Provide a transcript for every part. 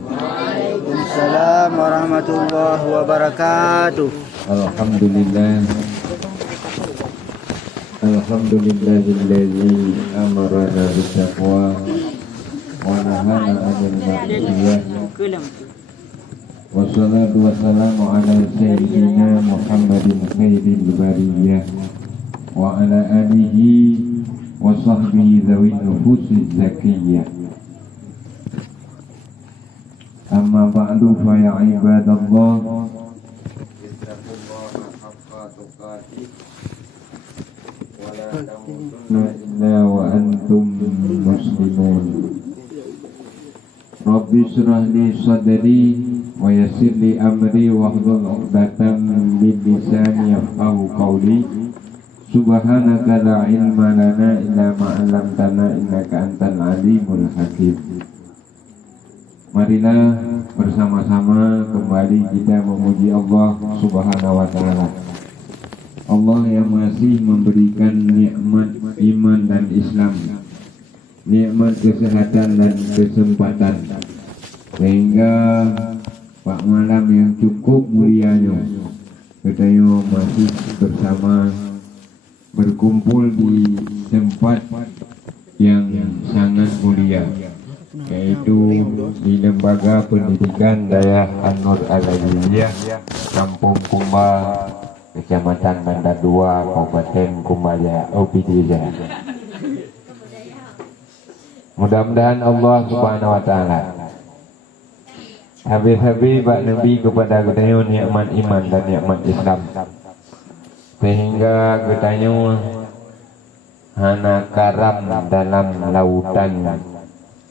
Waalaikumsalam warahmatullahi wabarakatuh. Alhamdulillah. Alhamdulillahilladzi amarana bittaqwa wa nahana 'anil ma'siyah. Wassalatu wassalamu ala sayyidina Muhammadin khairil bariyah wa ala alihi wa sahbihi dzawin nufusiz zakiyyah. Amma ba'du fa ya ibadallah, ittaqullaha haqqa tuqatih wa la tamutunna illa wa antum muslimun. Rabbi shrah li sadri wa yassir li amri wahlul 'uqdatam min lisani yafqahu qawli. Subhanaka la ilma lana illa ma 'allamtana innaka antal alimul hakim. Marilah bersama-sama kembali kita memuji Allah Subhanahu wa ta'ala. Allah yang masih memberikan nikmat iman dan Islam, nikmat kesehatan dan kesempatan, sehingga Pak malam yang cukup mulianya kita masih bersama berkumpul di tempat yang sangat mulia, yaitu di Lembaga Pendidikan Dayah An-Nur Al-Aziziyah, Kampung Kumba, Kecamatan Banda 2, Kabupaten Kumbaya, Opidija. Mudah-mudahan Allah Subhanahu wa ta'ala habis-habis Pak Nabi kepada kita nikmat iman dan nikmat Islam, sehingga kita hana karam dalam lautan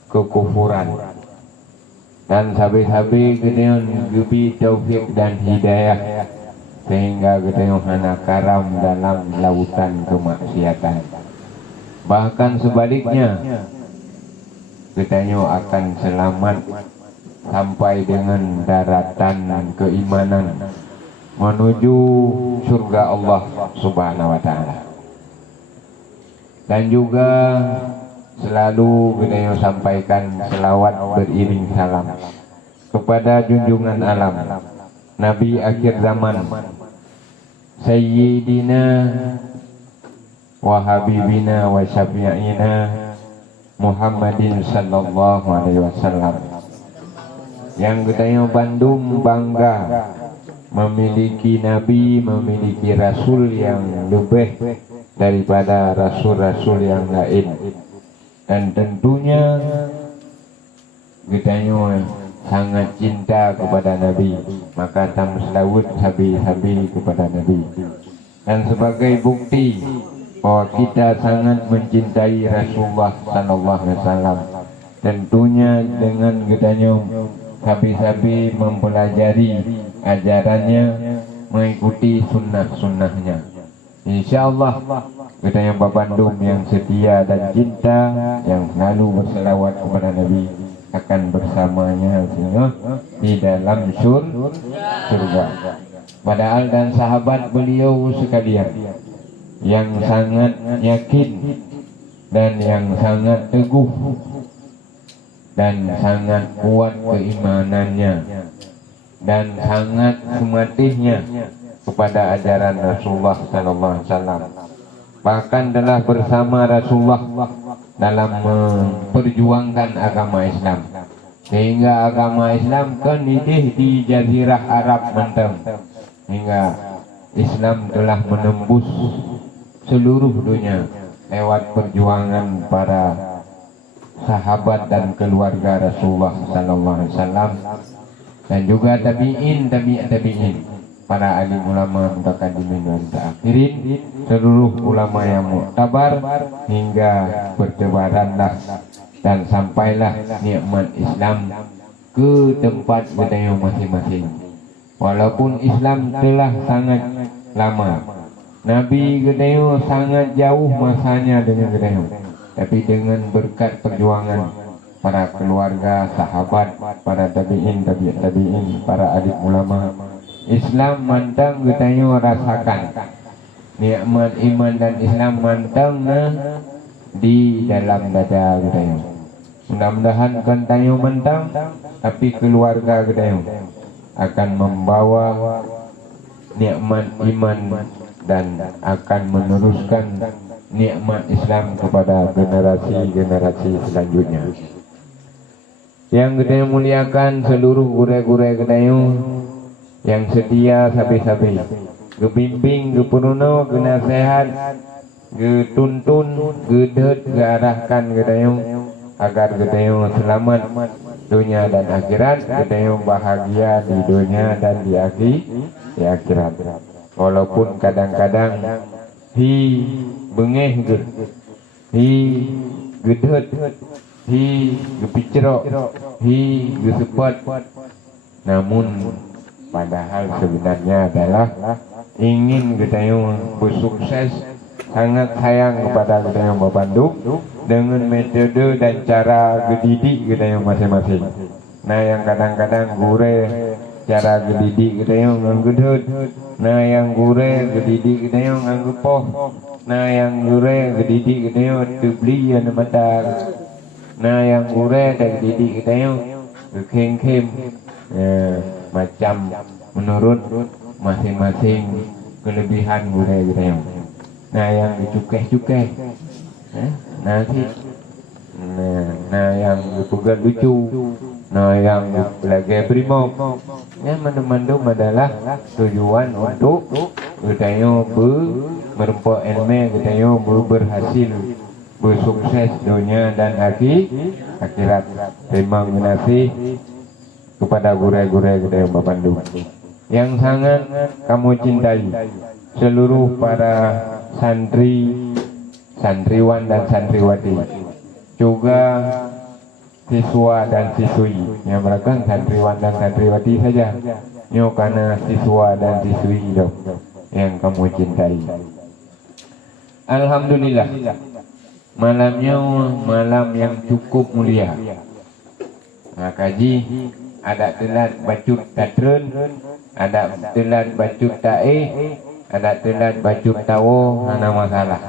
kekufuran, dan habis-habis kita diberi taufik dan hidayah, sehingga kita hana karam dalam lautan kemaksiatan. Bahkan sebaliknya, kita akan selamat sampai dengan daratan keimanan menuju surga Allah Subhanahu wa ta'ala. Dan juga selalu kita sampaikan selawat beriring salam kepada junjungan alam, Nabi akhir zaman, Sayyidina wa Habibina wa Syafi'ina Muhammadin sallallahu alaihi wasallam, yang kita Bandung bangga memiliki Nabi, memiliki Rasul yang lebih daripada Rasul-Rasul yang lain. Dan tentunya kita sangat cinta kepada Nabi, maka tam selawut habi-habi kepada Nabi. Dan sebagai bukti bahwa kita sangat mencintai Rasulullah sallallahu alaihi wasallam, tentunya dengan kita habi-habi mempelajari ajarannya, mengikuti sunnah-sunnahnya. Insyaallah kita yang Bandung yang setia dan cinta, yang selalu berselawat kepada Nabi, akan bersamanya di dalam surga. Padahal dan sahabat beliau sekalian yang sangat yakin dan yang sangat teguh dan sangat kuat keimanannya dan sangat sematihnya kepada ajaran Rasulullah sallallahu alaihi wasallam. Bahkan telah bersama Rasulullah dalam memperjuangkan agama Islam, sehingga agama Islam kan di Jazirah Arab mentem, hingga Islam telah menembus seluruh dunia lewat perjuangan para sahabat dan keluarga Rasulullah sallallahu alaihi wasallam, dan juga tabi'in, para alim ulama mutaqaddimin dan mutakhirin, seluruh ulama yang muktabar, hingga bertebaranlah dan sampailah nikmat Islam ke tempat kita masing-masing. Walaupun Islam telah sangat lama, Nabi kita sangat jauh masanya dengan kita, tapi dengan berkat perjuangan para keluarga, sahabat, para tabi'in, para alim ulama, Islam mantang kita rasakan nikmat iman dan Islam mantang di dalam dada kita. Mudah-mudahan kan tayo mentang, tapi keluarga kedayo akan membawa nikmat iman dan akan meneruskan nikmat Islam kepada generasi-generasi selanjutnya. Yang kedayo muliakan seluruh gure-gure kedayo yang setia sabi-sabi, kebimbing, kepenuno, kenasehat, ketuntun, kedet, kearahkan kedayo agar kedayo selamat dunia dan akhirat, kedayo bahagia di dunia dan di akhirat. Walaupun kadang-kadang hi bengeh ge, hi gedet, hi gepicrok, hi gesepot, namun padahal sebenarnya adalah ingin kedayo bersukses, sangat sayang kepada kedayo Bapandu dengan metode dan cara gedidik kedayo masing-masing. Nah yang kadang-kadang gure cara gedidik kedayo nganggedet, nah yang gure gedidik kedayo nganggepoh, nah yang gure gedidik kedayo tebli yang matar, nah yang gure dan gedidik kedayo kem-kem, macam menurut masing-masing kelebihan gure kedayo. Nah yang dicukeh-cukeh, nanti nah yang dipugar lucu, nah yang lagi brimob, yang mandum-mandum adalah tujuan untuk kedayo merempok ilmu, kedayo berhasil, bersukses dunia dan akhirat. Terima kasih kepada gure-gure kedayo Bapandu yang sangat kamu cintai, seluruh para santri, santriwan dan santriwati, juga siswa dan siswi yang merupakan santriwan dan santriwati saja, karena siswa dan siswi yang kamu cintai. Alhamdulillah, malamnya malam yang cukup mulia. Nah, kaji ada telat bacut tatren, ada telat bacut tae, ada telat bacut tawo, hana masalah.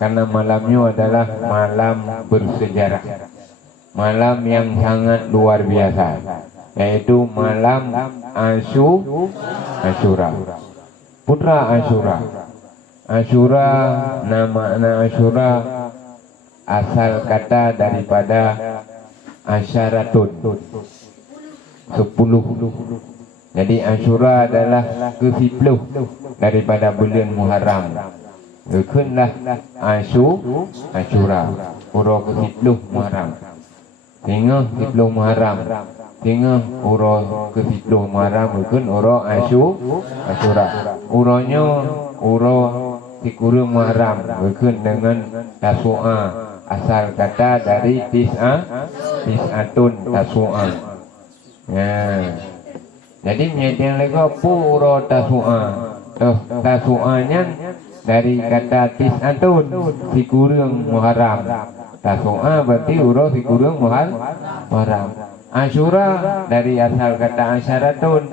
Karena malamnya adalah malam bersejarah, malam yang sangat luar biasa, yaitu malam Asyura, putra Asyura. Asyura, nama Asyura asal kata daripada asyaratun, 10. Jadi Asyura adalah ke-10 daripada bulan Muharram. Kekenlah Asyura, uro ke-10 Muharram. Hingga 10 Muharram, hingga uro ke-10 Muharram keken uro Asyura. Uronya uro Tikurung Muharram, keken dengan Tasu'a, asal kata dari Tis'atun Tasu'a. Jadi menyatakan lagi puro Tasu'a. Tasu'anya dari kata Tis'atun, Tikurung Muharram. Tasu'a berarti uro Tikurung Muharram. Asyura dari asal kata Asyaratun,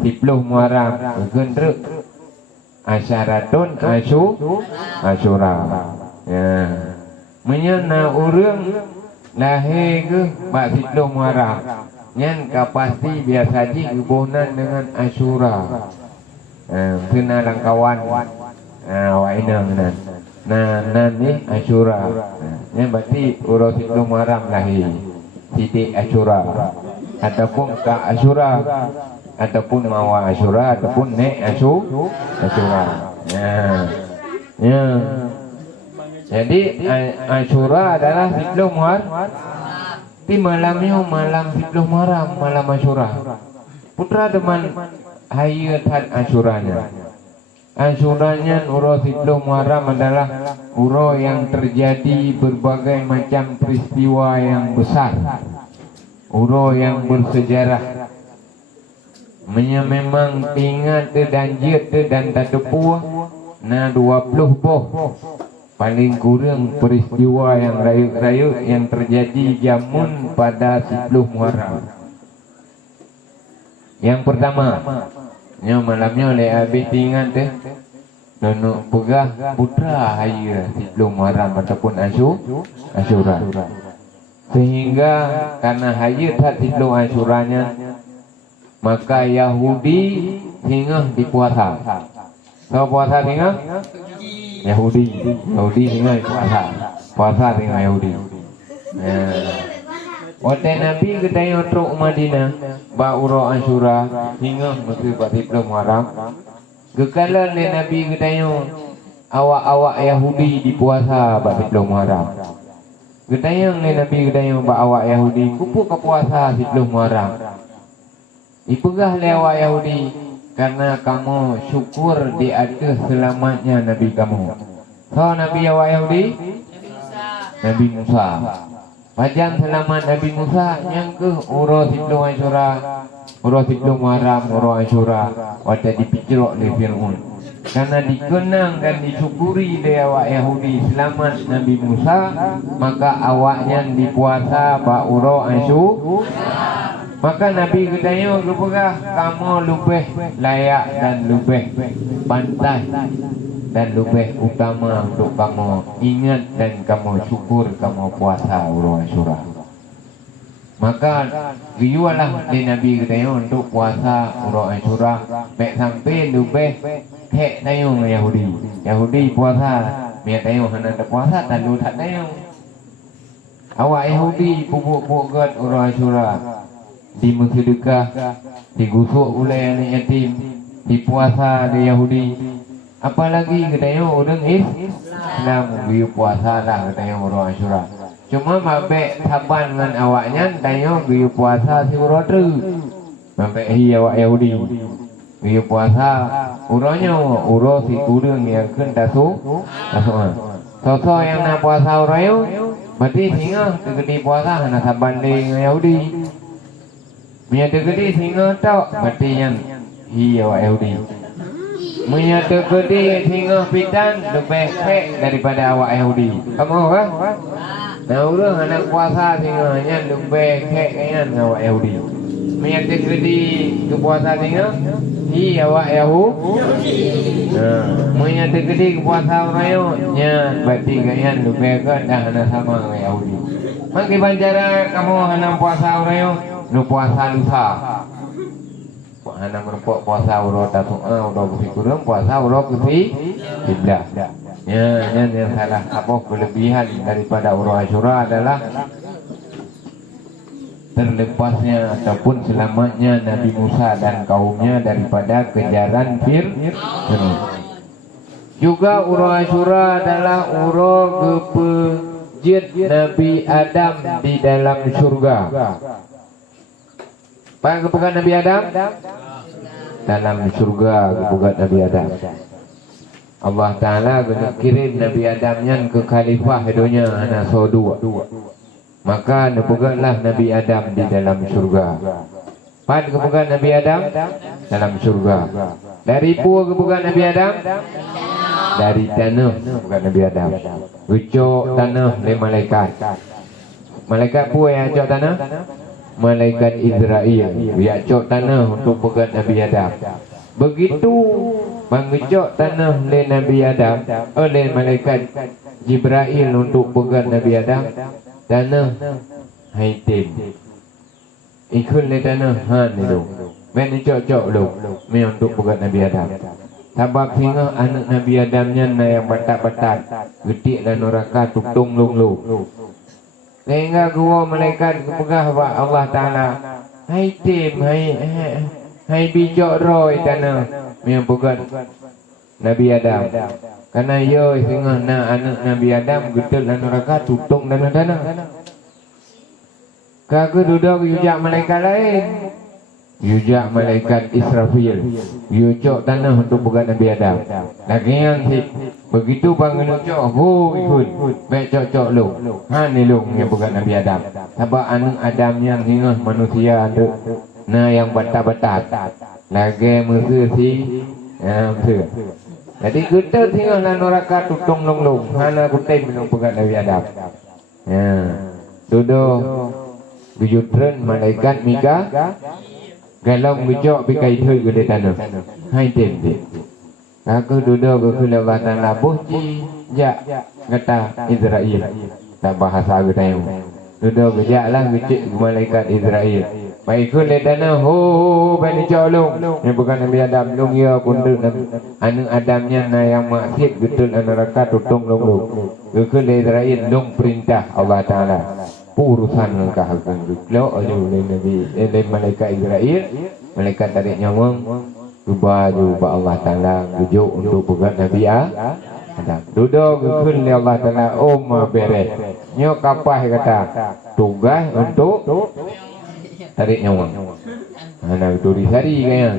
10 Muharram. Gendruk Asyaratun Asyura. Menyana orang lahir ke bak 10 Muharram, yang kapasti biasa ji hubungan dengan Asyura. Kena langkawan wainang nan. Nah ni Asyura. Yang berarti urus 10 Muharram lahir Siti Asyura, ataupun Kak Asyura, ataupun Mawa Asyura, ataupun Nek Asyura. Jadi Asyura adalah 10 Muharram. Di malamnya malam 10 Muharram, malam Asyura. Putra deman hayat Asyuranya. Asyuranya uro 10 Muharram adalah uro yang terjadi berbagai macam peristiwa yang besar, uro yang bersejarah. Memang ingat dan jiat dan tak tepuh. Nah 20 boh paling kurang peristiwa yang rayu-rayu yang terjadi jamun pada 10 Muharram. Yang pertama, yang malamnya oleh habis ingat Nono pegah putra haya 10 Muharram ataupun Asyura. Sehingga karena hayat hadlu Asyuranya, maka Yahudi hingga dipuasa. So puasa hingga Yahudi hingga puasa. Puasa hingga Yahudi. Waktu Nabi kedai untuk Madinah, Ba'ura Asyura hingga mesti batiplah Muharram. Kekalan le Nabi kedai awak-awak Yahudi dipuasa batiplah Muharram. Gedayang le Nabi gedayang ba awak Yahudi kupu ke puasa 10 Muharram. Ipegah le awak Yahudi karena kamu syukur di atas selamatnya Nabi kamu. So Nabi awak Yahudi Nabi Musa. Pajan selamat Nabi Musa yang ke urus 10 Asyura, urus 10 Muharram, urus Asyura waktu dipicrok le Fir'aun. Karena dikenang dan disyukuri oleh awak Yahudi selamat Nabi Musa, maka awaknya dipuasa Ba'ura Asyura. Maka Nabi katanya kepegah kamu lebih layak dan lebih pantas dan lebih utama untuk kamu ingat dan kamu syukur kamu puasa Ba'ura Asyura. Maka riulah di Nabi katanya untuk puasa Ba'ura Asyura baik sampai lebih hek tayung Yahudi puasa biar tayung hana tak puasa tak lu tak tayung. Awak Yahudi pupuk gat Ba'ura Asyura di sedekah, digusuk oleh anak yatim, dipuasa di Yahudi. Apalagi katanya orang Islam dia puasa lah katanya Ba'ura Asyura. Cuma mabek saban dengan awaknya katanya dia puasa si Ba'ura mabek awak Yahudi. Dia puasa uranya uro si kurang yang kan tasuk. Sosok yang nak puasa urayu berarti singa tegedi puasa hana saban dengan Yahudi. Mia tegedi singa tak berarti yang awak Yahudi. Mia tegedi singa pitan lebih baik daripada awak Yahudi. Kamu kan? Nah urang anak puasa singa nya lebih baik kan awak Yahudi. Mia tegedi ke puasa singa awak Yahudi. Mia tegedi ke puasa urayu nya berarti kan lebih baik dah hana sama dengan Yahudi. Mangki bancara kamu hana puasa urayu nu puasa lusa. Hana merupuk puasa uro tasu'a uro bersyukurum puasa uro kusi hibdah. Yang salah apa kelebihan daripada uro Asyura adalah terlepasnya ataupun selamatnya Nabi Musa dan kaumnya daripada kejaran Fir'aun. Juga uro Asyura adalah uro kepejit Nabi Adam di dalam surga. Apa kepegat Nabi Adam? Dalam surga kepegat Nabi Adam. Allah Ta'ala kirim Nabi Adamnya ke khalifah dunia hana dua. Maka kepegatlah Nabi Adam di dalam surga. Pan kepegat Nabi Adam? Dalam surga. Dari pua kepegat Nabi Adam? Dari tanah kepegat Nabi Adam. Ucok tanah le malaikat. Malaikat pua yang ucok tanah? Malaikat Israel biak cok tanah untuk pegat Nabi Adam. Begitu mengecok tanah le Nabi Adam oleh malaikat Jibril untuk pegat Nabi Adam, tanah haitim ikut le tanah han itu men cok lu me untuk pegat Nabi Adam. Sebab sehingga anak Nabi Adamnya yang batat-batat getik dan neraka tuktung lu. Sehingga gua malaikat kepegah Allah Ta'ala hai tim hai bijak roy tanah yang pegat Nabi Adam. Karena yo sehingga anak Nabi Adam getul dan neraka tutung dan tanah. Kagak duduk yujak malaikat lain, yujak malaikat Israfil, yujak tanah untuk pegat Nabi Adam. Lagi yang si begitu bangun cok ikut baik cok lu ni lu yang pegat Nabi Adam. Sebab anak Adam yang hingga manusia ada nah yang batat-batat lagi musuh si musuh. Jadi kita tinggal dalam neraka tutung long hana kutai minum pegat Nabi Adam. Duduk bujutren malaikat Mika galau bujok bikai thui ke tanah hai tem. Aku duduk ke Allah Ta'ala bohci jak kata Israel tak bahasa aku tanya Duduk bejaklah kecil malaikat Israel. Baik ke ledana ho bani colong. Yang bukan Nabi Adam long ya kundu anu Adamnya na yang maksiat betul neraka tutung long. Ke Israel long perintah Allah Taala. Urusan langkah akan lo aja Nabi malaikat Israel, malaikat tarik nyawang baju ba Allah Taala tujuh untuk pegat Nabi Adam. Duduk ke Allah Taala ma beres. Nyo kapah kata tugas untuk tarik nyawa. Nak turi sari kaya.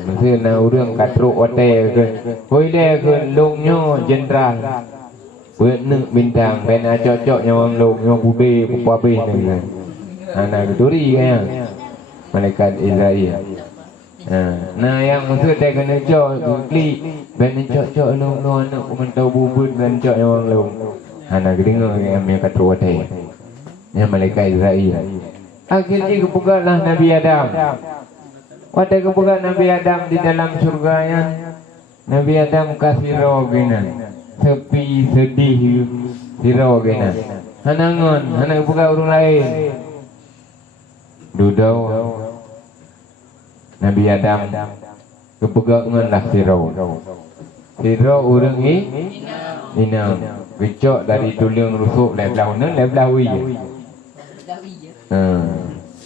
Mesti nak urang katruk wate ke. Hoi le ke longnyo jenderal. Benek bintang bena cocok nyawang long nyo bude pupabe ni. Nak turi kaya. Malaikat Israel. Nah yang maksud dia kena cok klik bena cocok long anak mentau bubut ben cok nyawang long. Anak dengar yang mereka terwate yang malaikat Israel. Akhirnya kebukalah Nabi Adam. Pada kebuka Nabi Adam di dalam surganya, Nabi Adam kasih rogena, sepi sedih di rogena. Hanangon, anak kebuka orang lain. Dudau Nabi Adam kebuka ngonlah siro. Siro orang inang. Kecok dari tulang rusuk lebelah mana lebelah wi.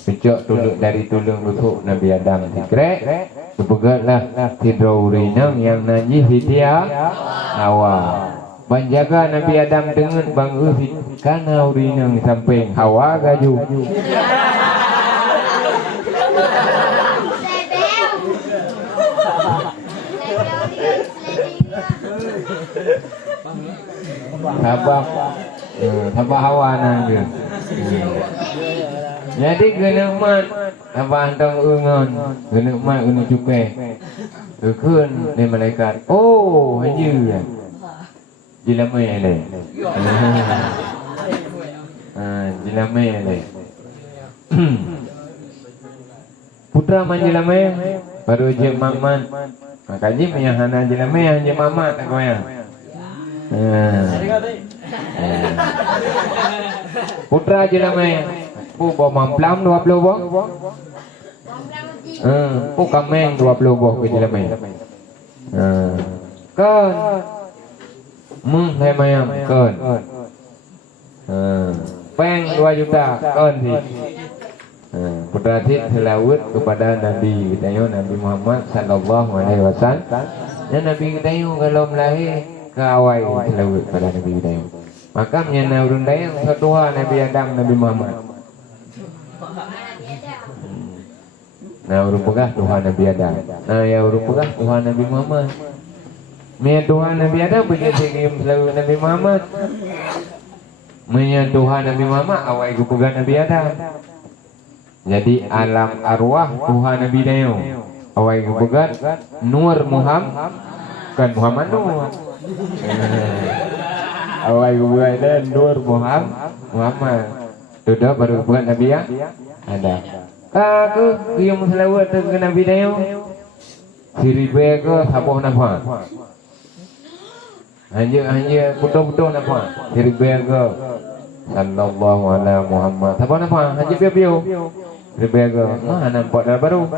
Kecok tuluk dari tulang rusuk Nabi Adam dikrek. Kepegatlah tidro urinang yang najis hitia Hawa. Banjaga Nabi Adam dengan bangga kana urinang samping Hawa gaju. Sabah Hawa nang dia. Jadi kena mat abah tang ungon, kena mat kena cukai. Keun ni malaikat. Oh, haji. Jilamai le. Jilamai le. Putra manjilamai baru je mamat. Makaji punya hana jilamai hanya mamat tak kau ya. Putra je namanya. Bawa mamplam 20 boh. Kameng 20 boh ke namanya. Kan. Hai mayam kan. Peng 2 juta kan sih. Putra sih selawat kepada Nabi kita Nabi Muhammad sallallahu alaihi wasallam. Dan Nabi kita kalau melahir kawai selawat pada Nabi kita. Maka menyana urun dayang setuha Nabi Adam Nabi Muhammad. Nah urun pegah Tuhan Nabi Adam. Nah ya urun pegah Tuhan Nabi Muhammad. Menyana Tuhan Nabi Adam begitu selawat Nabi Muhammad. Menyana Tuhan Nabi Muhammad awai ku pegah Nabi Adam. Jadi alam arwah Tuhan Nabi Dayang awai ku pegah Nur Muhammad kan Muhammad Nur. Awal buat dan Nur Muhammad. Sudah baru buat Nabi ya? Ada. Aku yang selawat ke Nabi Dayo. Siribe ke sabuh napa? Hanya putus-putus napa? Siribe ke sallallahu alaihi Muhammad. Sabuh napa? Hanya piu-piu. Siribe ke mana nampak dah baru.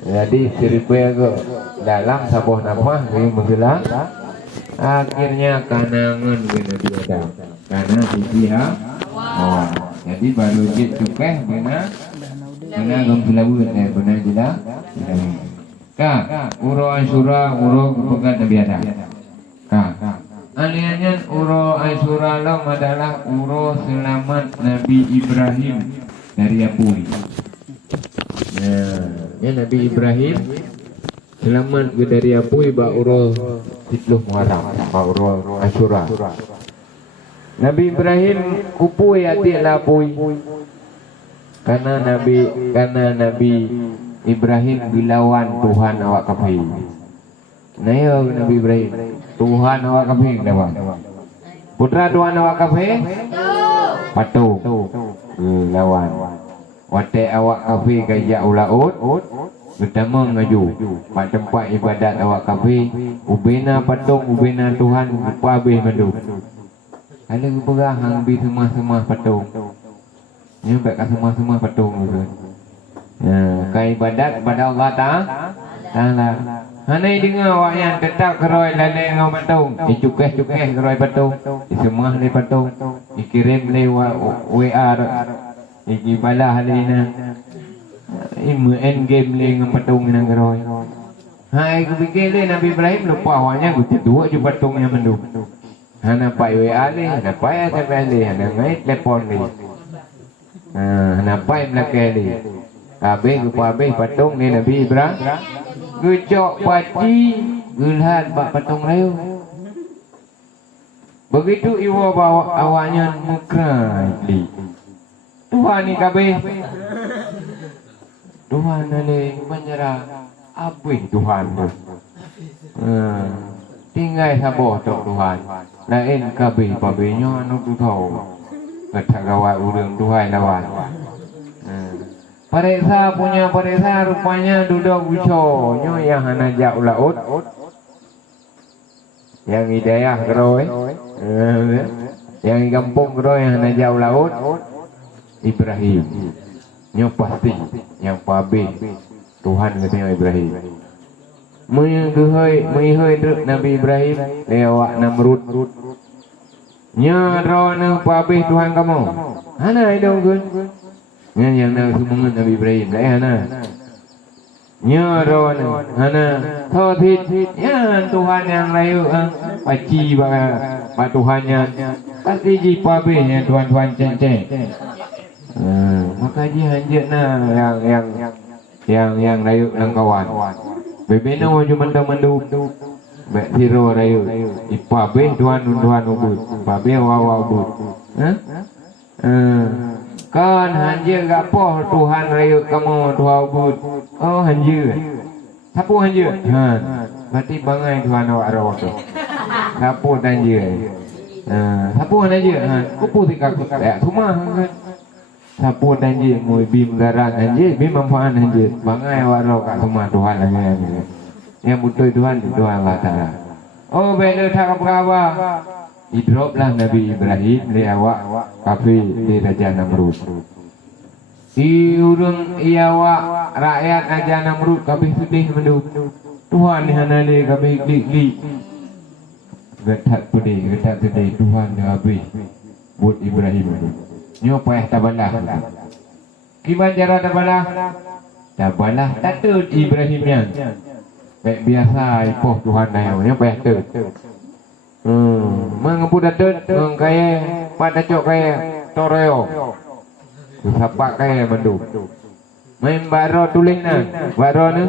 Jadi siribe ke dalam sabuh nafah ini menggelar akhirnya kanangan dengan dia karena dia jadi baru jit cukeh benar gam selawut benar jelas uro Asyura uro pegat Nabi Adam aliannya uro Asyura lam adalah uro selamat Nabi Ibrahim dari api. Ya Nabi Ibrahim selamat dari api ba'uro Tidluh Muharram ba'uro Asyura. Nabi Ibrahim kupui hati lapui karena Nabi Ibrahim dilawan Tuhan awak kafir. Nah ya Nabi Ibrahim Tuhan awak kafir lawan. Putra Tuhan awak kafir patuh lawan. Wate awak kafir gaya ulaut Pertama ngaju pada tempat ibadat awak kafe, ubena patung, ubena Tuhan, lupa habis mandu. Kalau berah hang bi semua patung. Ni baik kat semua patung tu. Ya, kai ibadat pada Allah Taala. Hanai dengar awak yang tetap keroi lalai ngau patung, cukeh keroi patung, semua le patung, dikirim le WA, iki balah halina. Imu endgame le ngau patung nang keroi. Hai aku fikir le Nabi Ibrahim lupa awaknya aku dua je patungnya mendu. Hana pai WA le, hana pai SMS le, hana ngai telefon le. Hana pai melakai le. Habis patung ni Nabi Ibrahim. Gecok pati gulhan bak patung layu. Begitu iwa bawa awaknya mukrai. Tuhan ni kabeh. Tuhan ni menyerah. Abih Tuhan tu. Tinggal sabar tok Tuhan. Lain kabeh pabenya anu tu tahu. Kata gawat urang Tuhan lawan. Paresa punya paresa rupanya duduk buconyo yang hana jauh laut. Yang hidayah keroi. Yang kampung keroi yang hana jauh laut. Ibrahim. Nyo pasti yang pabe Tuhan katanya Ibrahim. Mengihoi Nabi Ibrahim lewat Namrud. Nya rona pabe Tuhan kamu. Hana idong kun. Yang nak semangat Nabi Ibrahim lah hana. Nya rona hana thothit ya Tuhan yang layu paci ba Tuhannya pasti ji pabehnya Tuhan ceng-ceng. Maka ji hanjat nah yang layu nang kawan. Bebeno ju mendu bek tiro layu ipabeh Tuhan ubud. Pabeh wawa ubud. Kan hanjir gapoh Tuhan rayu kamu Tuhan ubud. Oh hanjir. Sapu hanjir. Berarti bangai Tuhan awak roh tu. Sapu hanjir. Sapu hanjir. Kupu tikak ya semua kan. Sapu hanjir mui bim garan hanjir, bim manfaat hanjir. Bangai awak roh kat semua Tuhan lagi. Yang butuh Tuhan Allah Taala. Oh bela tak apa. Idroplah Nabi Ibrahim li awak kafe di Raja Namrud. Urang awak rakyat Raja Namrud kafe sedih mendu. Tuhan ni hana le kafe klik. Getat sedih Tuhan dah habis buat Ibrahim mendu. Nyo payah tabalah. Gimana cara tabalah? Tabalah tatut Ibrahimnya. Baik biasa ipoh Tuhan dah nyo payah tatut. Mengempu datut kaya pada cok kaya toreo sapak kaya mendu main baro tulingna baro ni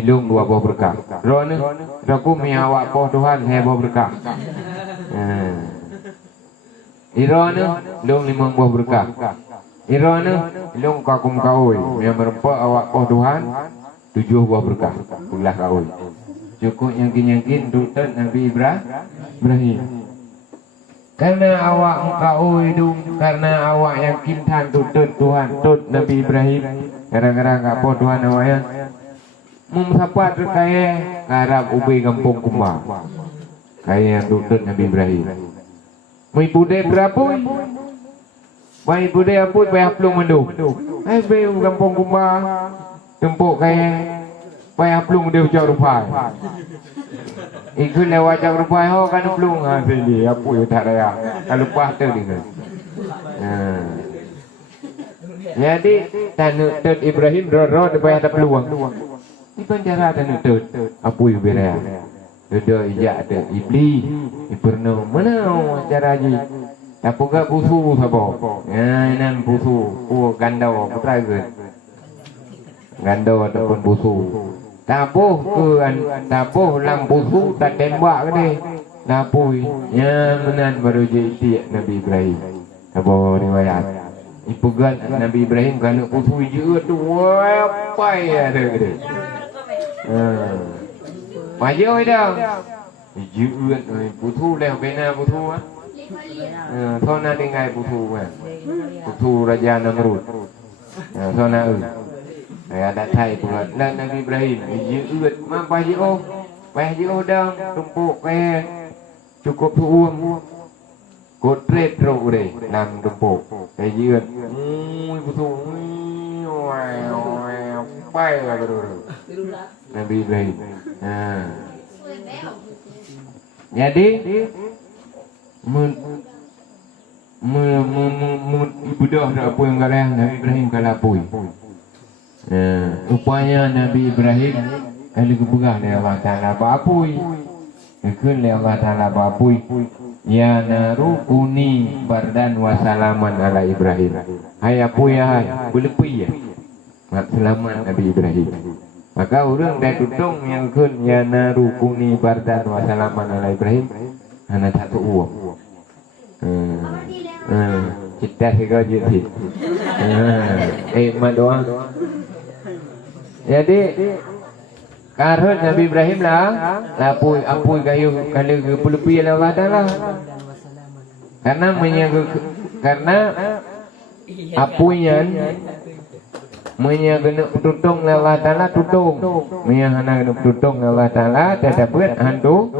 ilung dua buah berkah ro ni aku miawak poh Tuhan hai buah berkah iro ni ilung 5 buah berkah iro ni ilung kakum kaui yang merempak awak poh Tuhan 7 buah berkah ulah kaui. Cukup yakin tutut Nabi Ibrahim. Karena awak engkau hidup, karena awak yakin tan tutut Tuhan, tut Nabi Ibrahim. Gara-gara enggak po Tuhan awaknya. Mumsapat kaya karab ubi kampung kumba. Kaya tutut Nabi Ibrahim. Mai budai berapa? Mai budai apa bayar pelung mandu. Ai bayar kampung kumba. Tempuk kaya bayar pelung dia ucap rupai. Ikut lewat ucap rupai ho kan pelung ha sini apa yo tak raya. Kalau pas tu dia. Jadi tanuk tut Ibrahim ro bayar ada peluang. Di penjara tanuk tut apa yo beraya. Ada ijak ada iblis, iperno mana cara ji. Tapi gak busu sabo. Ya nan busu, gandau putra ke. Gandau ataupun busu. Tabuh lang busu tak tembak ke dia. Napui. Ya menan baru jadi Nabi Ibrahim. Tabuh riwayat. Ipugan Nabi Ibrahim kan busu je tu apa ya ada ke dia. Maju dah. Juut busu leh bena busu ah. Sona tinggal busu kan. Busu Raja Namrud. Sona Ada thai pula dan Nabi Ibrahim jeut mah Haji O dang tumpuk cukup tuum kotret ro deh nang tumpuk jeut betul pai lah Nabi Ibrahim. Jadi ibadah apa yang galah Nabi Ibrahim kalapui. Rupanya Nabi Ibrahim kalau kebegah oleh Allah Ta'ala bapui ikut oleh Allah Ta'ala bapui ya naru kuni bardan wasalaman ala Ibrahim hai apui hai berlepi ya mak selamat Nabi Ibrahim maka orang dah tutung yang kun ya naru kuni bardan wasalaman ala Ibrahim hanya satu uang kita segera jadi doang. Jadi karut Nabi Ibrahim lah apui kayu kalau berlepi Allah Ta'ala karena apunya kena tutung Allah Ta'ala tutung hana kena tutung Allah Ta'ala tak dapat hantu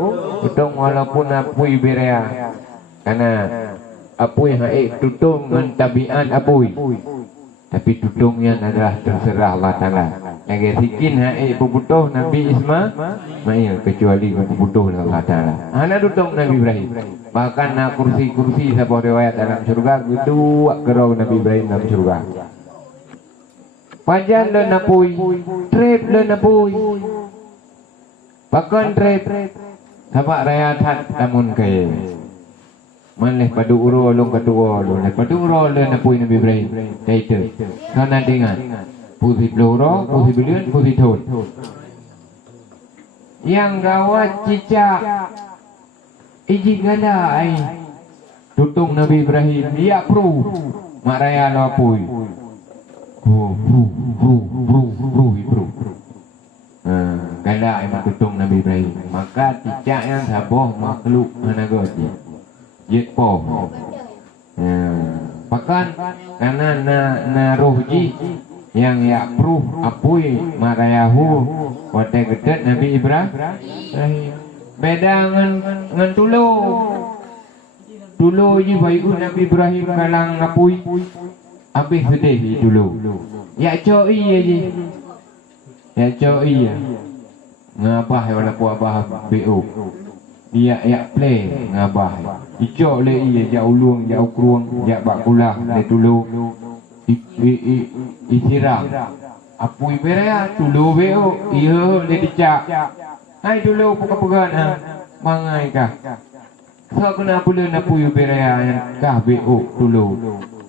tutung walaupun apui berea karena apui haik tutung mentabian apui tapi tutungnya adalah terserah Allah Ta'ala. Lagi sikin berbutuh Nabi Ismail kecuali berbutuh Allah Ta'ala. Hana tutung Nabi Ibrahim. Bahkan kursi-kursi sebuah riwayat dalam surga kedua kerau Nabi Ibrahim dalam surga. Pajan le napui, trip le napui. Bahkan trip sabak raya tat namun kaya. Manleh padu uro long kedua long padu uro le napui Nabi Ibrahim kaitu kana dengan putih peluru putih belian putih thon yang gawat cicak iji gala ai tutung Nabi Ibrahim dia pru maraya lapui bru gala ai tutung Nabi Ibrahim maka cicak yang saboh makhluk managoti Jekpo, bahkan karena na rohji yang ya pruh apui marayahu wate gedet Nabi Ibrahim beda ngan tulo ji bayu Nabi Ibrahim kalang apui habis sedih dulu ya coi ya ngapah wala puabah BO dia ya play ngabah icok le iya jauh luang jauh kruang jak bakulah le tulu isiram apui berea tulu beo iya le dicak hai tulu puka-pukan mangai kah so kena pula napui berea kah beo tulu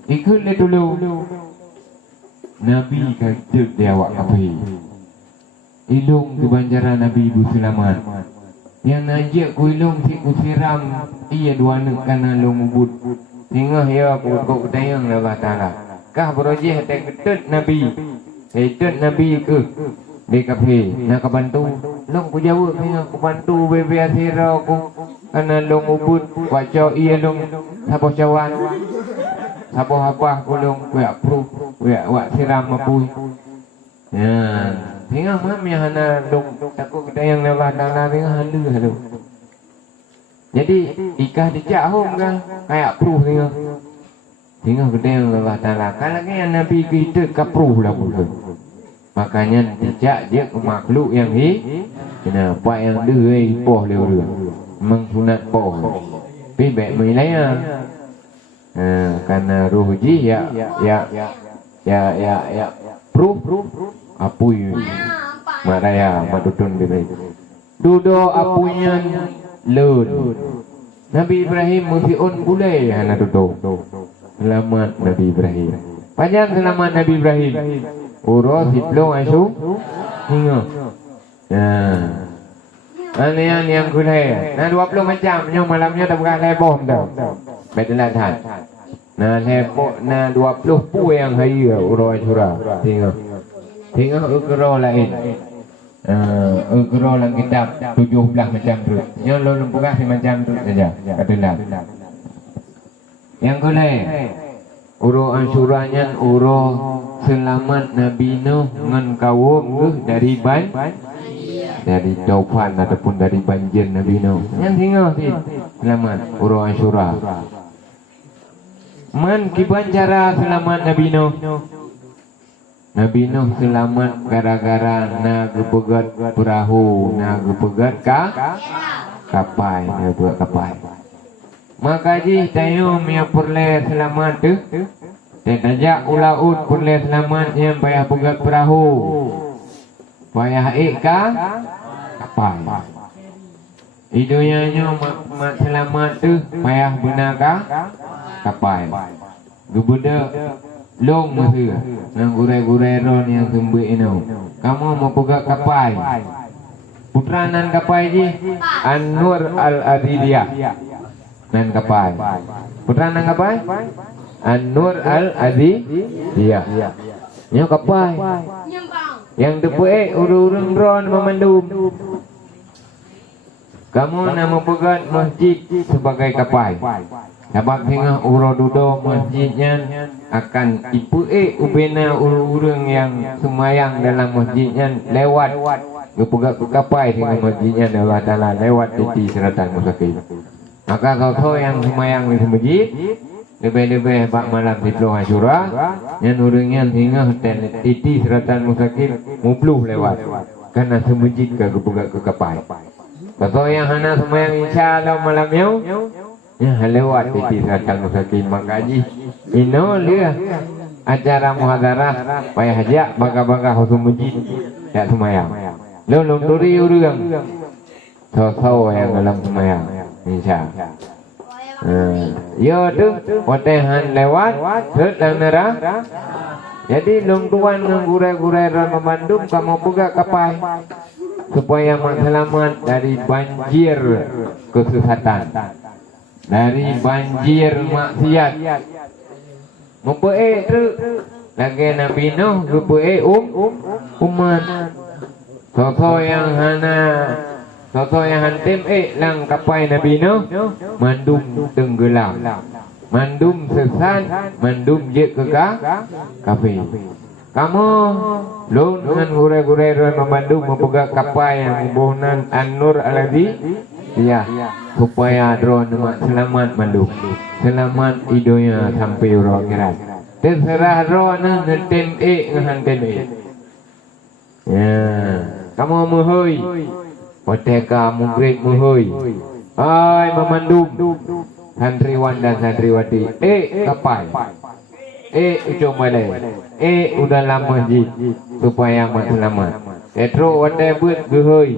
ikut le tulu Nabi kata dia awak kapi ilung kebanjaran Nabi Ibu Selamat yang najak kuilung si kusiram iya dua nak kana long ubud tengah ya kau tayang Allah Ta'ala kah berojeh tak ketut Nabi ke di kafe nak bantu long ku jawab tengah ku bantu bebe asira ku kana long ubud baca iya long sapa cawan sapa apa ku long ku approve ku wak siram apui ya tengah mami hana dong takut kita yang lewat dalam tengah halu. Jadi ikah dijak hom kan kayak pruh tengah kita yang lewat dalam. Kalau yang Nabi kita kapruh lah pun. Makanya dijak dia ke makhluk yang kenapa yang dia poh lewat mengsunat poh. Pibek melaya. Karena ruhji ya pruh apui maraya madutun Ibrahim dudo apunya lun Nabi Ibrahim musiun bulai hana dudo selamat Nabi Ibrahim panjang selamat Nabi Ibrahim urus hiplo asu hingga anian yang gulai nah 20 macam yang malamnya tak bukan lebom dah betulan tan nah lebo nah 20 pu yang hayu urus surah hingga ukro lain ukro lang kitab 17 macam tu yang lo lumpukah si macam tu saja katalah yang boleh Uro Asyuranya uro selamat Nabi Nuh ngan kaum dari dari taufan ataupun dari banjir Nabi Nuh. Yang tinggal sih selamat uro Asyura. Man kiban cara selamat Nabi Nuh. Nabi Nuh selamat gara-gara na gepegat perahu, na gepegat kapai, na buat kapai. Maka ji tayo miya perle selamat tu. Dan ajak ulaut perle selamat yang payah pegat perahu. Payah ika kapai. Idunya mak selamat tu payah benaka kapai. Gebuda long masa nang gurai-gurai ron yang sembik ino. Kamu mau pegat kapai. Putranan kapai ji An-Nur Al-Adiliyah. Nan kapai. Putranan kapai? An-Nur Al-Adiliyah. Nyo kapai. Yang depe urung ron memandum. Kamu nama pegat masjid sebagai kapai. Sebab tengah uro duduk masjidnya akan ipu ubena urung yang semayang dalam masjidnya lewat pegat kapai dengan masjidnya Allah Ta'ala lewat titi seratan musafir. Maka kau yang semayang di masjid lebih-lebih bak malam di Pulau Asyura yang urungnya hingga titi seratan musafir mubluh lewat karena semajid ke pegat ke kapai. Kau yang hana semayang insya Allah malam ya lewat titi seratan musafir. Maka ji ino dia acara muhadarah payah hajak bangga-bangga hukum masjid tak semayang. Lulung turi urung so yang dalam semayang insya yo tu potehan lewat terus dalam nerah. Jadi long tuan gurai-gurai ron memandum kamu pegat kapai supaya mak selamat dari banjir kesesatan, dari banjir maksiat. Mempunyai tu lagi Nabi Nuh mempunyai umat. Sosok yang hantim lang kapai Nabi Nuh mandum tenggelam, mandum sesat, mandum je ke kafe. Kamu lon dengan gurai-gurai ron memandum mempegang kapai yang bohnan An-Nur Al-Adiliyah supaya drone mak selamat mandum, selamat idonya sampai uro akhirat. Terserah drone ngetem ngehantem ya. Kamu muhoi poteka mungkrit muhoi hai memandum santriwan dan santriwati kapai ujung balai udah lama masjid supaya mak selamat etro wate buat guhoi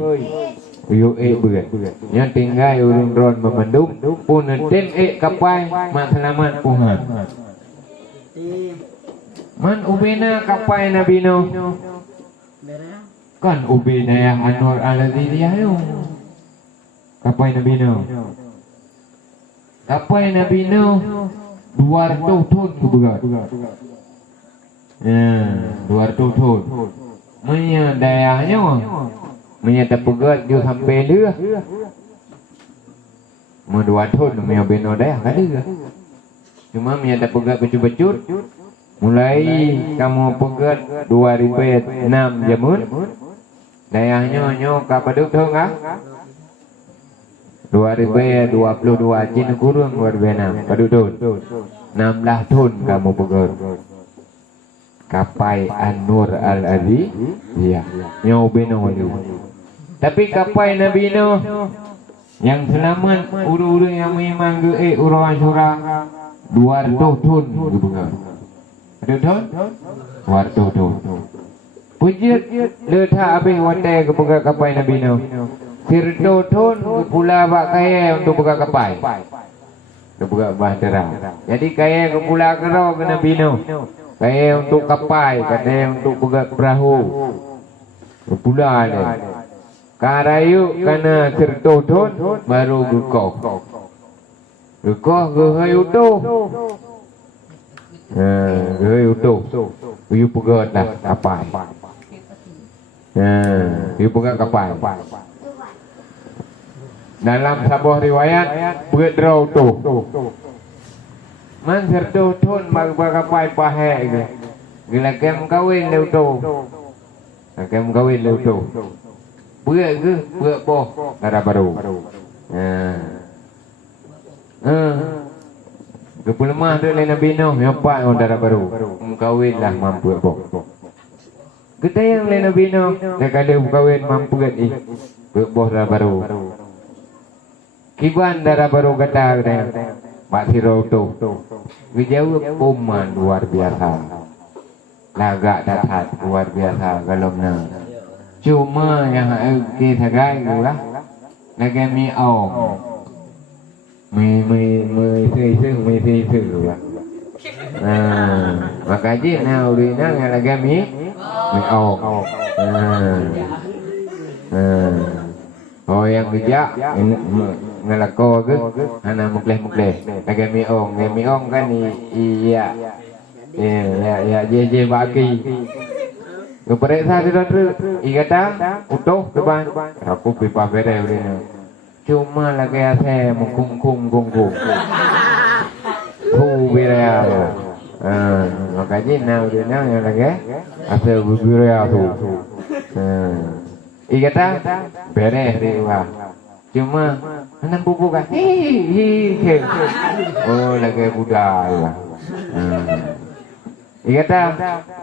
uyu buat yang tinggal urung ron memandum pun ten kapai mak selamat puhan man ubina kapai Nabi Nuh kan ubina yang An-Nur Al-Adiliyah yo. Kapai Nabi Nuh. Kapai Nabi Nuh 200 ton keberat. Ya, 200 ton. Menya dayahnya menya terpegat dia sampai dia. Mau 2 ton menya beno dayah kan dia. Cuma menya terpegat becut-becut. Mulai kamu pegat 2006 jamun. Dayahnya nyo kapaduk tahu enggak? 2022 jin kurung 2006 paduk ton 16 ton kamu pegat kapai An-Nur Al-Adiliyah nyo beno lu. Tapi kapai Nabi Nuh yang selamat uru-uru yang memang uru Asyura 200 ton pegat. Paduk ton 200 ton. Pujit letak habis watai ke pegang kapai Nabi Nuh. Sirdo ton pula bak kaya untuk pegang kapai. Ke pegang bahtera. Jadi kaya ke pula kerau ke Nabi Nuh. Kaya untuk kapai, kaya untuk pegang perahu. Ke pula ni. Karayu kena sirdo ton baru gekoh. Gekoh gehai utuh. Gehai utuh. Uyu pegang dah kapai. Dia pegang kapai. Dalam sebuah riwayat berdraw tu Man sertu thun magpakapai pahe ke. Gila kem kawin leu tu. Kem kawin leu tu. Bữa ke, bữa boh darah baru. Kepelemah tu lain Nabi Nuh, nyapak orang darah baru. Kawin lah mampu boh. Kita yang lain Nabi Nuh, dia kala kawin mampu ni. Bữa boh darah baru. Kiban darah baru kata dia. Pak Siro tu. Dijawab uman luar biasa. Lagak datat luar biasa kalau na. Cuma yang kita sagai lah. Lagi mi ong. Mi sui lah. Maka je na uli na yang lagi mi ong. Oh yang kerja ngelako ke hana mukleh lagi mi ong kan iya je bagi keperiksa di dokter ikata utuh depan aku pipa bere udah cuma lagi ase mengkung tu bere makanya now dia now yang lagi ase bere tu ikata bere riwa cuma anak buku kan oh lagi budaya ikata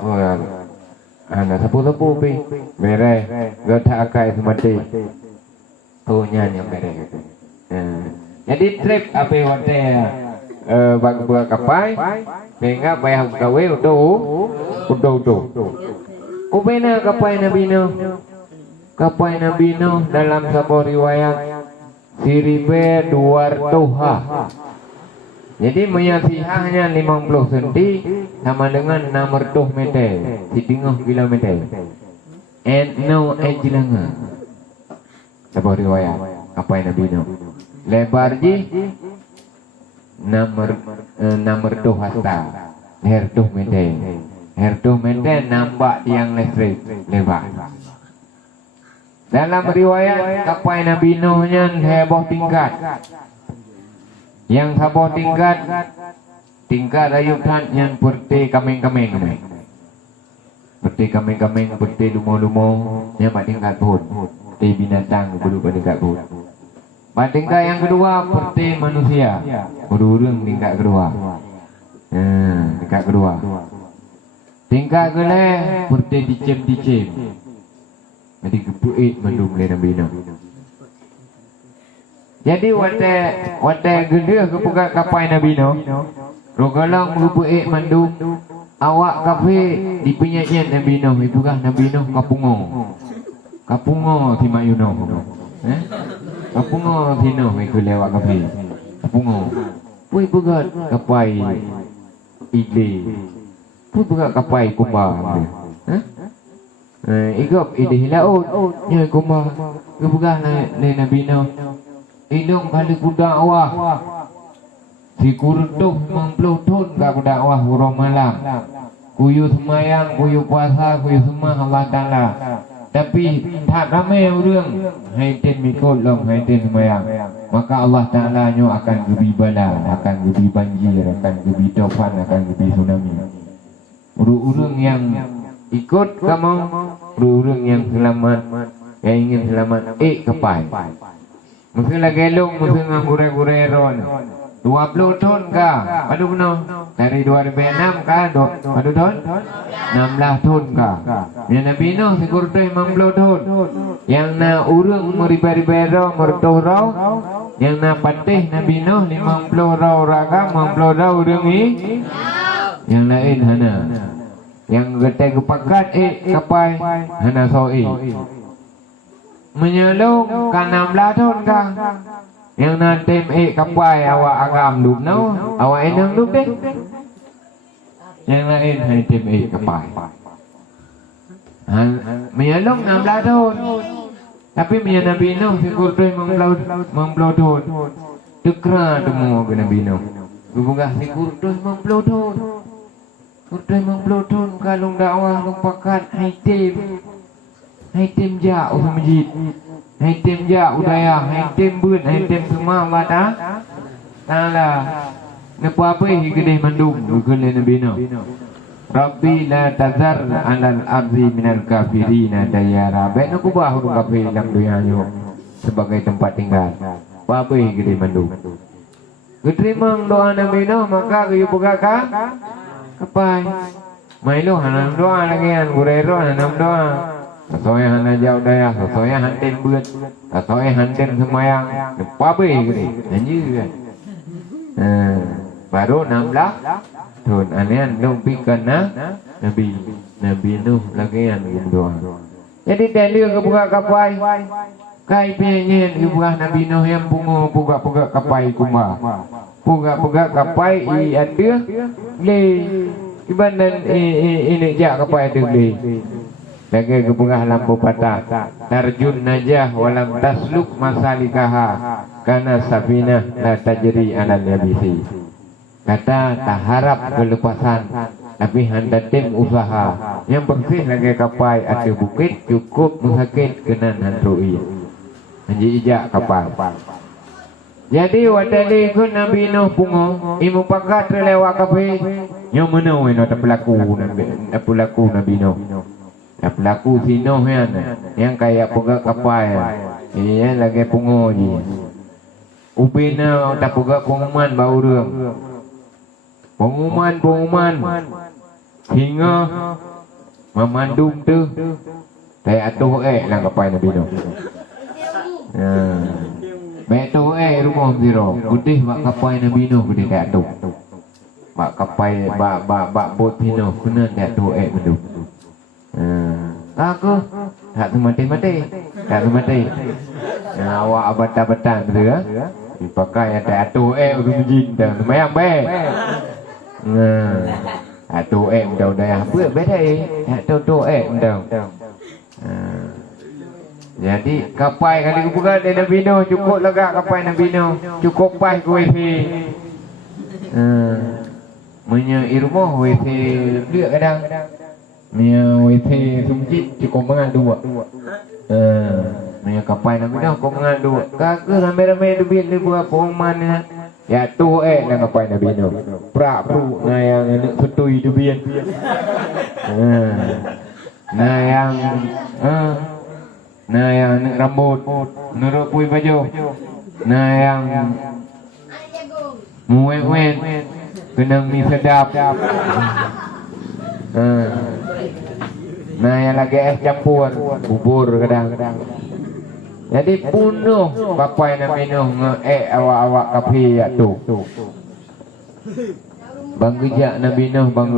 oh anak sapu pi bere gata akai semati tuhnya yang bere jadi trip apa wate bag buat kapai sehingga bayar gawe udah ubena kapai Nabi Nuh dalam sebuah riwayat siribe 200 jadi menyasihahnya 50 senti sama dengan 600 meter 3 kilometer and no ejlanga sebuah riwayat apa yang Nabi Nuh lebar ji 600 hasta hertuh meter nampak tiang listrik lebar. Dalam riwayat kapai Nabi Nuh nya heboh tingkat. Yang heboh tingkat ayutan yang perti kameng-kameng. Perti kameng-kameng, perti lumo-lumo, yang mak tingkat pun. Perti binatang perlu tingkat pun. Mak tingkat yang kedua perti manusia. Berurung tingkat kedua. Tingkat kedua. Tingkat kedua perti dicem. Jadi kepuit mandum le Nabi Nuh. Jadi wate gede kepukat kapai Nabi Nuh. Rogalang kepuit mandum awak kafe di penyanyian Nabi Nuh itu kah Nabi Nuh kapungo si Mayuno. Kapungo si Nuh itu lewat kafe. Kapungo. Pui pegat kapai idli. Pui pegat kapai kumba. Ikut ide laut nya kumah kebugah Nabi Nuh indong kali kuda awah si kurtuh 50 ton ka kuda awah urang malam kuyu semayang kuyu puasa kuyu semua Allah Taala tapi tak ramai orang haitin mikul long haitin semayang maka Allah Taala nyo akan gebi bala akan gebi banjir akan gebi tufan akan gebi tsunami urang yang ikut kamu urang yang selamat yang ingin selamat kapai mesti lagi long mesti ngagure-gure ron 20 ton kah padu penuh dari 2006 kah padu ton 16 ton kah yang Nabi Nuh sekur tu 50 ton yang na urang meribai-ribai ro mertuh ro yang na patih Nabi Nuh 50 ro raga 50 ro urang ni yang lain hana yang getai kepakat kapai hana soi menyelung kan 16 ton kah yang nantem kapai awak agam duk no awak enang duk deh yang lain hai tem kapai menyelung 16 ton tapi menyang Nabi Nuh sekur tu mengbelau ton tekra temu ke Nabi Nuh gubungah sekur tu 50 ton Kurtai mengblodon kalung dakwah lupakan haitim ja usah masjid haitim ja udaya haitim bun haitim semua Allah Taala Napa apa gede mandum gule Nabi Nuh. Rabbi la tazar 'alal ardi minal kafirina dayara. Baik nak ubah huruf kafir dalam dunia yo sebagai tempat tinggal. Apa gede mandum. Keterima doa Nabi Nuh maka kayu buka kapai. Mailu hanam doa lagi an burero hanam doa. Soya hana jauh daya, soya hanten buat, soya hanten semayang. Apa gede? Anjir kan. Baru 16 tahun anian dong pikan Nabi Nuh lagi yang berdoa. Jadi tadi kebuka kapai, kai penyen kebuka Nabi Nuh yang buka kapai kumba, buka kapai i ada le ibanan ini jak kapai ada le. Lagi kebuka lampu patah, tarjun najah walam tasluk masalikaha, karena sabina la tajri alal yabisi. Kata tak harap kelepasan, tapi hendatin usaha yang bersih lagi kapai ada bukit cukup mensakit kenan hantrui. Hanji ijak kapal. Jadi wadali kun Nabi Nuh pungo imu pakat terlewat kafe yang mana weno tak pelaku Nabi Nuh. Tak pelaku si Nuh yang kayak pegak kapal. Ini lagi pungo je. Upina tak pegak pengumuman bau rem. Pengumuman hingga memandung tu saya atuh lang kapai Nabi Nuh. Betul rumah zero. Putih mak kapai Nabi Nuh putih tak atuh. Mak kapai bak bot Nuh kena tak atuh mendung. Aku tak semati-mati. Tak semati. Awak abatan-abatan tu ya. Dipakai tak atuh urung jin dah. Semayang baik. Tu dah apa beda tu dah. Jadi kapai kali buka dari Nabi Nuh cukup lega kapai Nabi Nuh cukup pas ke WC. Punya irmoh WC dia kadang. Punya WC sumjit cukup mengadu. Punya kapai Nabi Nuh kau mengadu. Kagak ramai-ramai duit dia buat pengumuman. Ya tu nak apa Nabi Nuh. Pra-pru na yang nak setui dubian. Na yang nak rambut, nurut pui baju. Na yang muwen kena mi sedap. Nah yang lagi es campur bubur kadang-kadang. Jadi bunuh papai Nabi Nuh awak-awak kafi ya tu. Bang gejak Nabi Nuh bang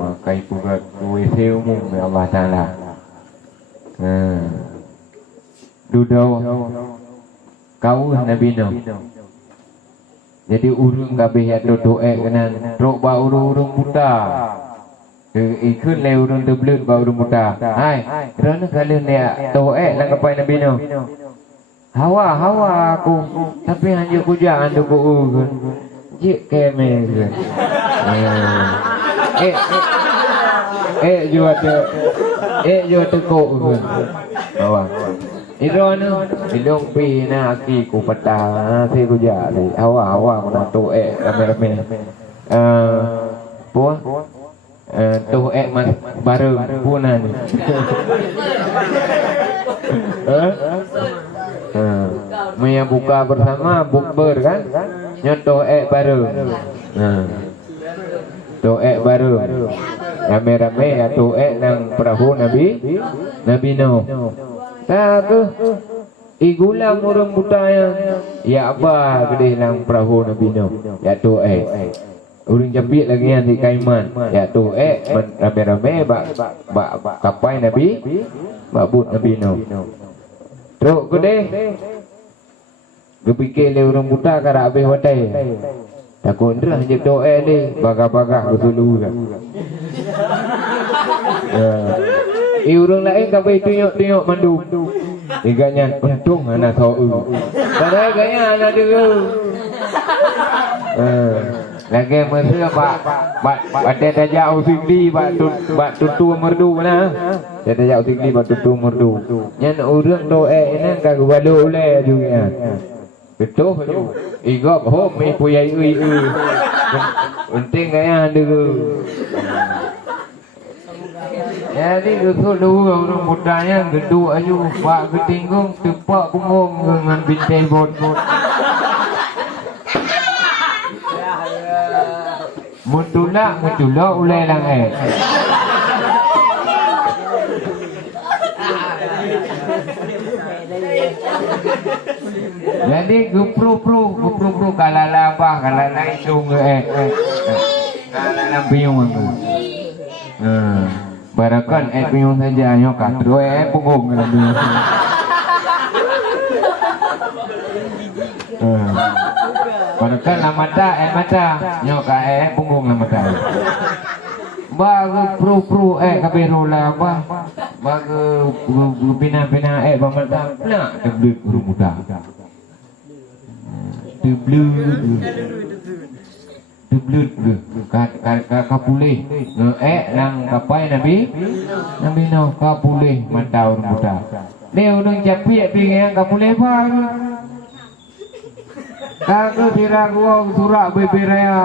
makai pugat WC umum ya Allah Taala. Dudau kau Nabi Nuh. Jadi urung kabeh ya tu kenan rok ba urung buta. Ikut le urung teblut ba urung buta. Hai, kerana kalian ni lang kapai Nabi Nuh. Hawa aku tapi hanya ku jangan duku urun. Jik keme ke. Jual tekuk urun. Hawa. Iron ilong pi na aki ku patah si ku jadi. Hawa ku nak tu rame-rame. Puan tu mas baru punan. Maya buka bersama bukber kan? Nyoto baru. Tu baru. Rame-rame ya tu nang perahu Nabi Nuh. Tak igulang urang budaya. Ya apa gede nang perahu Nabi Nuh. Ya tu urang jambit lagi yang di Kaiman. Ya tu rame-rame bak kapai Nabi babut Nabi Nuh. Teruk gede. Gepikir le urang buta kara habis watai. Takut ndrah je doa ni bagah-bagah ke dulu kan. Urang lain kabeh tengok mandu. Iganya untung anak tahu. Padahal gaya anak dia. Lagi masa pak ada jauh tinggi pak tutu merdu mana? Ada jauh tinggi pak tutu merdu. Yang urang doa ini kagak balu oleh juga. Betul tu. Igop home mi puyai penting kaya dulu. Jadi dulu orang mudanya geduk aja pak ketinggung tepak kumung dengan bintai bot. Mutulak ulai lang Jadi gupru kalala apa kalala isung kalala biung aku. Barakan biung saja nyo katro punggung kalau biung. Barakan mata nyo ka punggung mata. Bagu pro kabiro la ba. Bagu pina pamata nak teblik rumuda. Teblut kapulih nang kapai nabi no kapulih mantau muda dia udang capik pingang kapulih pa kaku tiragu surak beberaya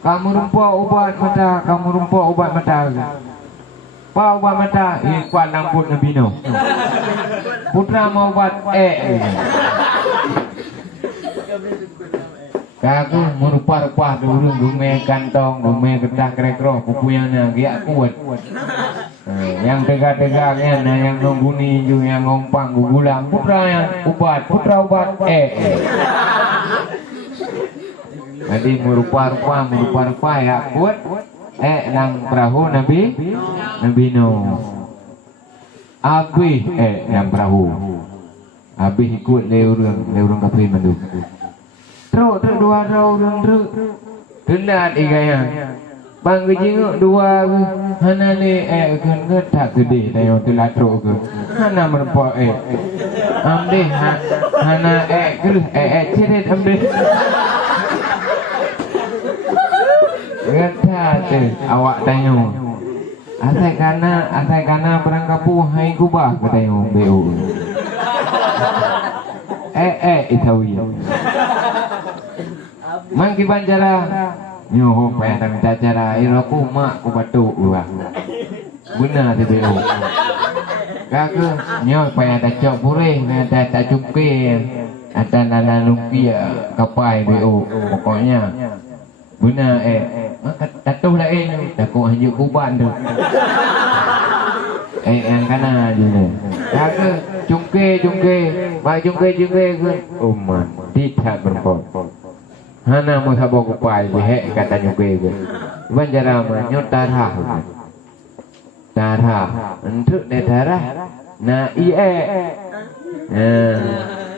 kamu rumpah obat mata pa obat mata kuat nampun nabi no putra mau obat Kaku merupa-rupa dulu gume kantong, gume getah krekro, pupuyana giak kuat. Yang tegak-tegaknya, yang nongguni ju, yang ngompang gugulang, putra obat. Jadi merupa-rupa ya kuat. Nang perahu Nabi Nuh. Abi yang perahu. Abi ikut leurung kafir mandu. Truk dua orang tenat igaya bang jinguk dua hana le kan tak gede tayo telat truk ke hana merpok amde hana gerus ceret amde gata te awak tayo asai kana perang kapu hai kubah tayo beu itawi Mangki banjara nyoho payah tak minta cara iraku mak ku batuk gua benar tu beo kaku nyoh payah tak cok purih tak cukai atan lala lumpia kapai beo pokoknya benar tak tahu lah tak kau hanya kuban tu yang kana je ni kaku cungke baik cungke man tidak berpot hana mo sabo ko pai bihe kata nyuke ke banjara ma nyotara untuk netara na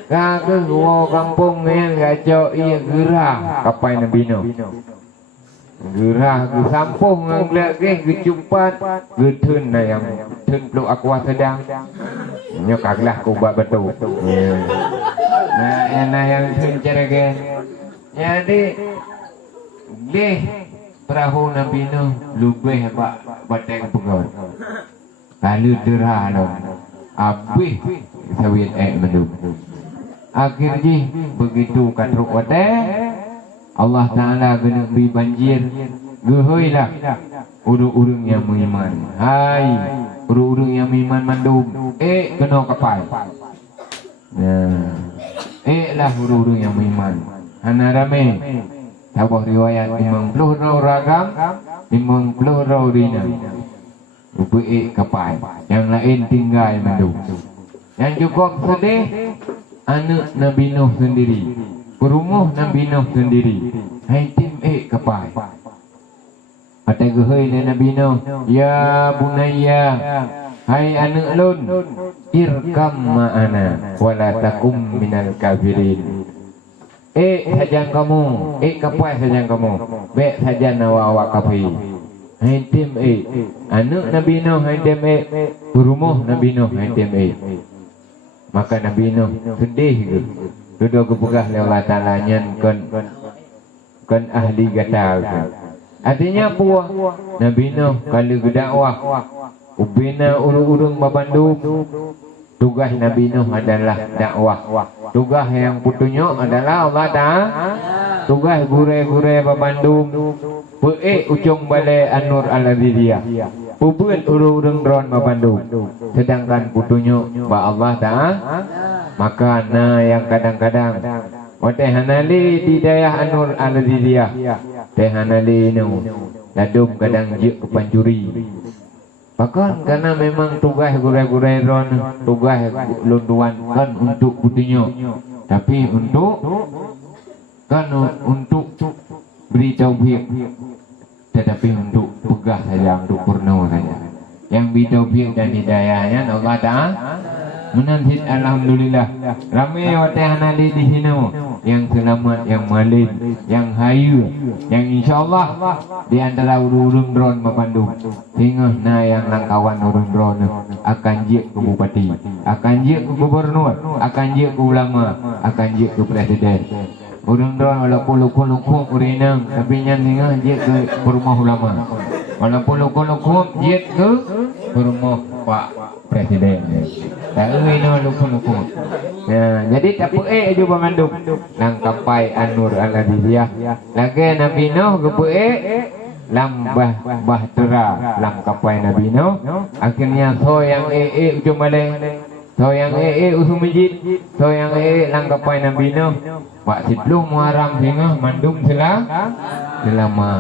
ka ke wo kampung yang gajo gerah kapai nabi no gerah ke sampung nglek ke cumpat getun na yang tun peluk aqua sedang nyokaklah ku buat betul nah yang tun cerege jadi di perahu Nabi Nuh lubih batek pegor lalu derah lo habis sawit menduk akhirnya begitu katruk wate Allah Ta'ala kena beri banjir gehoilah urung-urung yang beriman hai urung-urung yang beriman mandum kena kapal lah urung-urung yang beriman hana rame tabah riwayat 50 ragam 50 dina rupi kapal yang lain tinggal madu yang cukup sedih anak Nabi Nuh sendiri perumuh Nabi Nuh sendiri hai tim kapal pada gehoi Nabi Nuh ya bunayya hai anak lun irkam ma'ana wala takum minal kafirin sajan kamu kapal sajan kamu baik sajan awak kafir hai tim anak Nabi Nuh hai tim berumuh Nabi Nuh hai tim maka Nabi Nuh sedih ke duduk kepegah oleh Allah Ta'ala nyan kon ahli gatal artinya puah Nabi Nuh kalau berdakwah ubina urung-urung babandum Tugas Nabi Nuh adalah dakwah. Tugas yang putunyo adalah Allah Ta'ala. Tugas gure-gure babandung ujung balai An-Nur Al-Aziziyah. Pubut urung dron babandung. Sedangkan putunyo ba Allah Ta'ala. Maka yang kadang-kadang Wateh hanali di dayah An-Nur Al-Aziziyah. Teh hanali nu ladum kadang je ke pancuri. Bahkan karena memang tugas gure-gure ron, tugas lunduan kan untuk putinyo. Tapi untuk beri taufiq. Tetapi untuk pegah saja, untuk purna saja. Yang beri taufiq dan hidayahnya Allah Ta'ala. Menansit alhamdulillah. Ramai wateh hanali di sini yang selamat, yang malin, yang hayu, yang insyaallah di antara urung dron mapandung. Hingga yang langkawan urung dron akan jik ke bupati, akan jik ke gubernur, akan jik ke ulama, akan jik ke presiden. Urung dron walaupun luku urinang, tapi yang hingga jik ke rumah ulama. Walaupun luku jik ke rumah Pak Presiden. Jadi tapi aja pemandung nang kapai An-Nur Al-Aziziyah lagi Nabi Nuh gepe lambah bahtera lam kapai Nabi Nuh akhirnya so yang ujung balik so yang usum masjid so yang lang kapai Nabi Nuh Pak 10 Muharram hingga mandum selama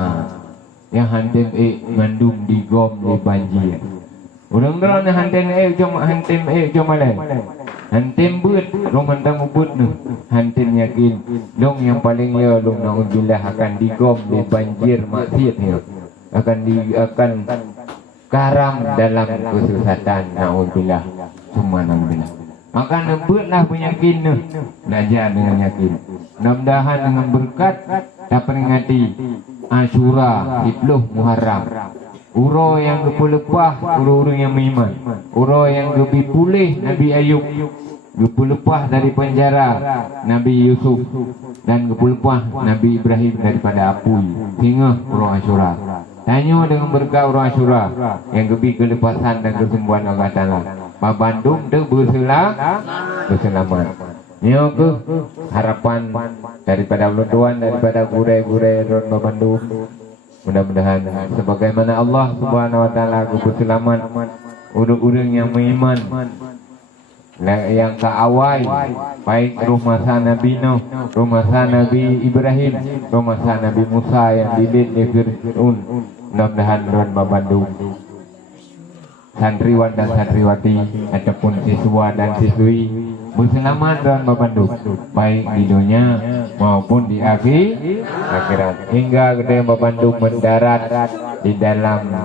yang hantim mandum di gom di banjir. Urang-urang na hantin ujung malay. Hantin but, rong hantang ubut nu. Hantin yakin, dong yang paling ya dong naudzubillah akan digom di banjir maksiat ya. Akan karam dalam kesesatan naudzubillah. Semua naudzubillah. Maka nebutlah penyakin nu. Belajar dengan yakin. Mudah-mudahan dengan berkat dapat peringati Asyura 10 Muharram. Uro yang gepelepah uro-uro yang beriman. Uro yang lebih pulih Nabi Ayub. Gepelepah dari penjara Nabi Yusuf. Dan gepelepah Nabi Ibrahim daripada api. Hingga uro Asyura. Tanya dengan berkah uro Asyura. Yang lebih kelepasan dan kesembuhan Allah Ta'ala. Pak Bandung tu berselamat. Ini ke harapan daripada Allah Tuhan, daripada gure-gure Ron Bandung. Mudah-mudahan sebagaimana Allah Subhanahu wa taala berselamat urang-urang yang beriman yang keawai baik rumah Nabi Nuh, rumah Nabi Ibrahim, rumah Nabi Musa yang dilid di Fir'aun. Mudah-mudahan Ron Bandung santriwan dan santriwati ataupun siswa dan siswi berselamat dan Bandung baik di dunia maupun di akhirat hingga gede Bandung mendarat di dalam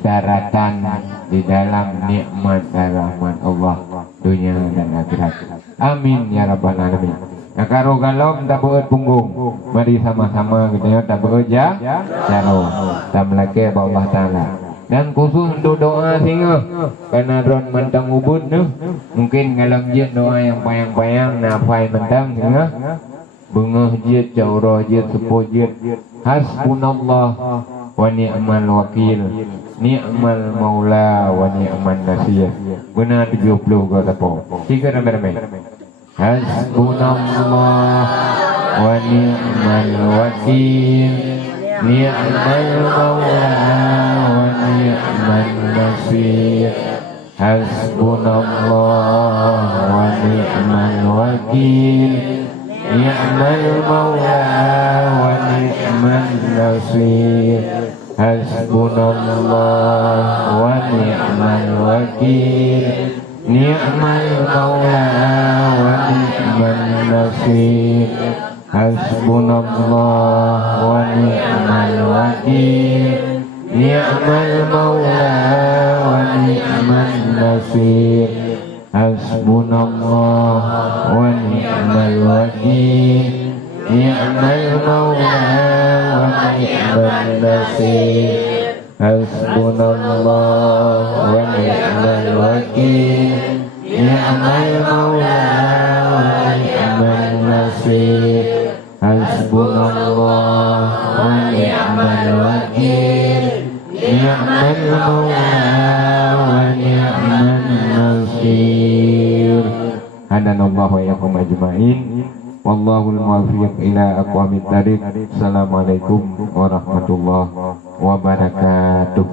daratan di dalam nikmat dan rahmat Allah dunia dan akhirat. Amin ya rabbal alamin. Nah karo galom tak beut punggung. Mari sama-sama gede tak beut jaro. Tam lagi Allah Taala. Dan khusus untuk doa sehingga karena ron mentang ubud tu mungkin ngalam jid doa yang payang-payang nafai mentang sehingga bengah jid jauh jid sepuh jid hasbunallah wa ni'mal wakil ni'mal maula wa ni'man nasir benar 70 ke tapo tiga ramai-ramai hasbunallah wa ni'mal wakil ni'mal maula wa ni'man nasir hasbunallah wa ni'mal wakil ni'mal maula wa ni'man nasir hasbunallah wa ni'mal wakil ni'mal maula wa ni'man nasir hasbunallah wa ni'mal wakil ni'mal maula wa ni'man nasir hasbunallah wa ni'mal wakil ni'mal maula wa ni'man nasir hasbunallah wa ni'mal wakil ni'mal maula wa ni'man nasir hasbunallah wa ni'mal wakil ni'mal maula wa ni'man nasir. Hadanallahu wa iyyakum ajma'in. Wallahul muwaffiq ila aqwamit thariq. Assalamualaikum warahmatullahi wabarakatuh.